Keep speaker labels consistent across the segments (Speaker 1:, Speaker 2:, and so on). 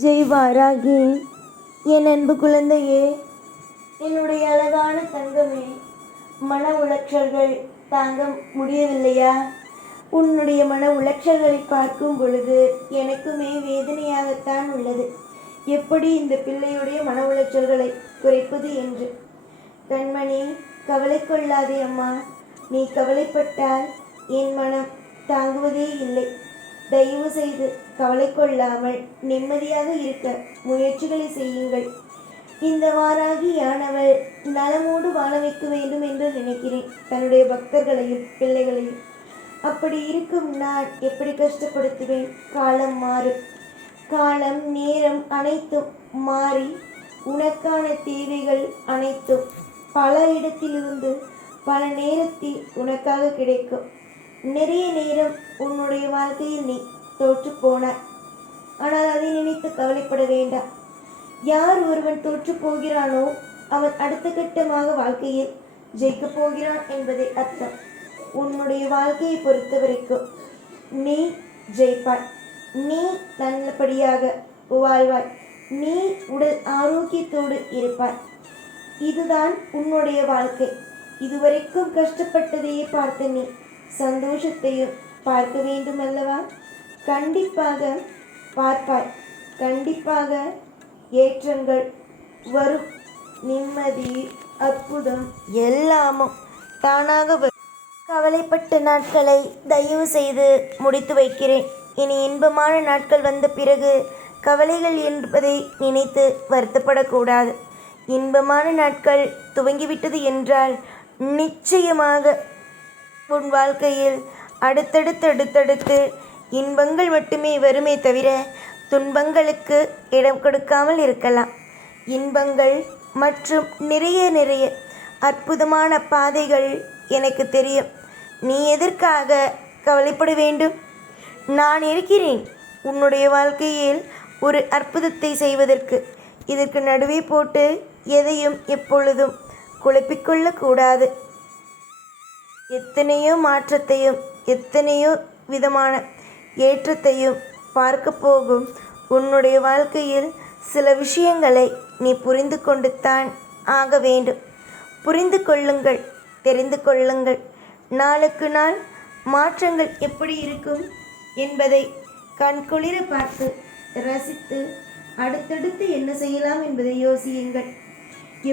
Speaker 1: ஜெய் வாராகி என் அன்பு குழந்தையே என்னுடைய அழகான தங்கமே மன உளைச்சல்கள் தாங்க முடியவில்லையா? உன்னுடைய மன உளைச்சல்களை பார்க்கும் பொழுது எனக்குமே வேதனையாகத்தான் உள்ளது. எப்படி இந்த பிள்ளையுடைய மன உளைச்சல்களை குறைப்பது என்று? கண்மணி கவலை கொள்ளாதே அம்மா. நீ கவலைப்பட்டால் என் மனம் தாங்குவதே இல்லை. தயவு செய்து கவலை கொள்ளாமல் நிம்மதியாக இருக்க முயற்சிகளை செய்யுங்கள். இந்த வாராகியானவள் நலமோடு வாழ வைக்க வேண்டும் என்று நினைக்கிறேன். தன்னுடைய பக்தர்களையும் பிள்ளைகளையும். அப்படி இருக்கும் நான் எப்படி கஷ்டப்படுத்துவேன்? காலம் மாறும். காலம் நேரம் அனைத்தும் மாறி உனக்கான தேவைகள் அனைத்தும் பல இடத்திலிருந்து பல நேரத்தில் உனக்காக கிடைக்கும். நிறைய நேரம் உன்னுடைய வாழ்க்கையில் நீ தோற்று போனாய் ஆனால் அதை நினைத்து கவலைப்பட வேண்டாம். யார் ஒருவன் தோற்று போகிறானோ அவன் அடுத்த கட்டமாக வாழ்க்கையில் ஜெயிக்கப் போகிறான் என்பதை அர்த்தம். உன்னுடைய வாழ்க்கையை பொறுத்த வரைக்கும் நீ ஜெயிப்பாய். நீ நல்லபடியாக வாழ்வாய். நீ உடல் ஆரோக்கியத்தோடு இருப்பாய். இதுதான் உன்னுடைய வாழ்க்கை. இதுவரைக்கும் கஷ்டப்பட்டதையே பார்த்த நீ சந்தோஷத்தையும் பார்க்க வேண்டும் அல்லவா கண்டிப்பாக பார்ப்பாய். கண்டிப்பாக ஏற்றங்கள் வரும். நிம்மதி அற்புதம் எல்லாமும் தானாக வரும் கவலைப்பட்ட நாட்களை தயவு செய்து முடித்து வைக்கிறேன். இனி இன்பமான நாட்கள் வந்த பிறகு கவலைகள் என்பதை நினைத்து வருத்தப்படக்கூடாது. இன்பமான நாட்கள் துவங்கிவிட்டது என்றால் நிச்சயமாக உன் வாழ்க்கையில் அடுத்தடுத்து அடுத்தடுத்து இன்பங்கள் மட்டுமே வருமே தவிர துன்பங்களுக்கு இடம் கொடுக்காமல் இருக்கலாம். இன்பங்கள் மற்றும் நிறைய நிறைய அற்புதமான பாதைகள் எனக்கு தெரியும். நீ எதற்காக கவலைப்பட வேண்டும்? நான் இருக்கிறேன். உன்னுடைய வாழ்க்கையில் ஒரு அற்புதத்தை செய்வதற்கு. இதற்கு நடுவே போட்டு எதையும் எப்பொழுதும் குழப்பிக்கொள்ளக்கூடாது. எத்தனையோ மாற்றத்தையும் எத்தனையோ விதமான ஏற்றத்தையும் பார்க்க போகும். உன்னுடைய வாழ்க்கையில் சில விஷயங்களை நீ புரிந்து கொண்டு தான் ஆக வேண்டும். புரிந்து கொள்ளுங்கள் தெரிந்து கொள்ளுங்கள். நாளுக்கு நாள் மாற்றங்கள் எப்படி இருக்கும் என்பதை கண்குளிர பார்த்து ரசித்து அடுத்தடுத்து என்ன செய்யலாம் என்பதை யோசியுங்கள்.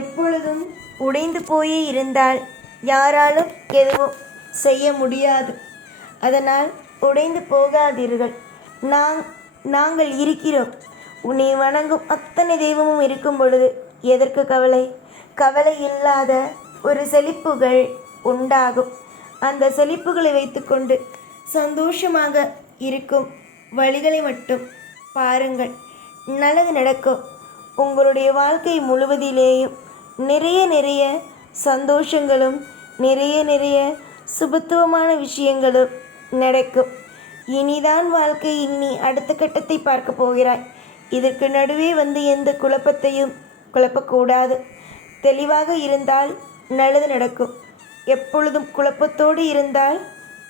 Speaker 1: எப்பொழுதும் உடைந்து போயே இருந்தால் யாராலும் எதுவும் செய்ய முடியாது. அதனால் உடைந்து போகாதீர்கள். நாங் நாங்கள் இருக்கிறோம். உன்னை வணங்கும் அத்தனை தெய்வமும் இருக்கும் பொழுது எதற்கு கவலை? கவலை இல்லாத ஒரு செழிப்புகள் உண்டாகும். அந்த செழிப்புகளை வைத்துக்கொண்டு சந்தோஷமாக இருக்கும் வழிகளை மட்டும் பாருங்கள். நல்லது நடக்கும். உங்களுடைய வாழ்க்கை முழுவதிலேயும் நிறைய நிறைய சந்தோஷங்களும் நிறைய நிறைய சுபத்துவமான விஷயங்களும் நடக்கும். இனிதான் வாழ்க்கை இனி அடுத்த கட்டத்தை பார்க்க போகிறாய். இதற்கு நடுவே வந்து எந்த குழப்பத்தையும் குழப்பக்கூடாது. தெளிவாக இருந்தால் நல்லது நடக்கும். எப்பொழுதும் குழப்பத்தோடு இருந்தால்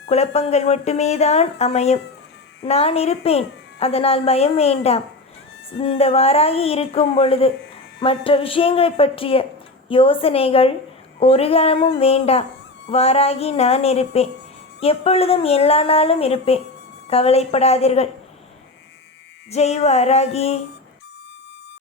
Speaker 1: குழப்பங்கள் மட்டுமே தான் அமையும். நான் இருப்பேன் அதனால் பயம் வேண்டாம். இந்த வாராகி இருக்கும் பொழுது மற்ற விஷயங்களை பற்றிய யோசனைகள் ஒரு கணமும் வேண்டாம் வாராகி நான் இருப்பேன். எப்பொழுதும் எல்லா நாளும் இருப்பேன். கவலைப்படாதீர்கள். ஜெய் வாராகி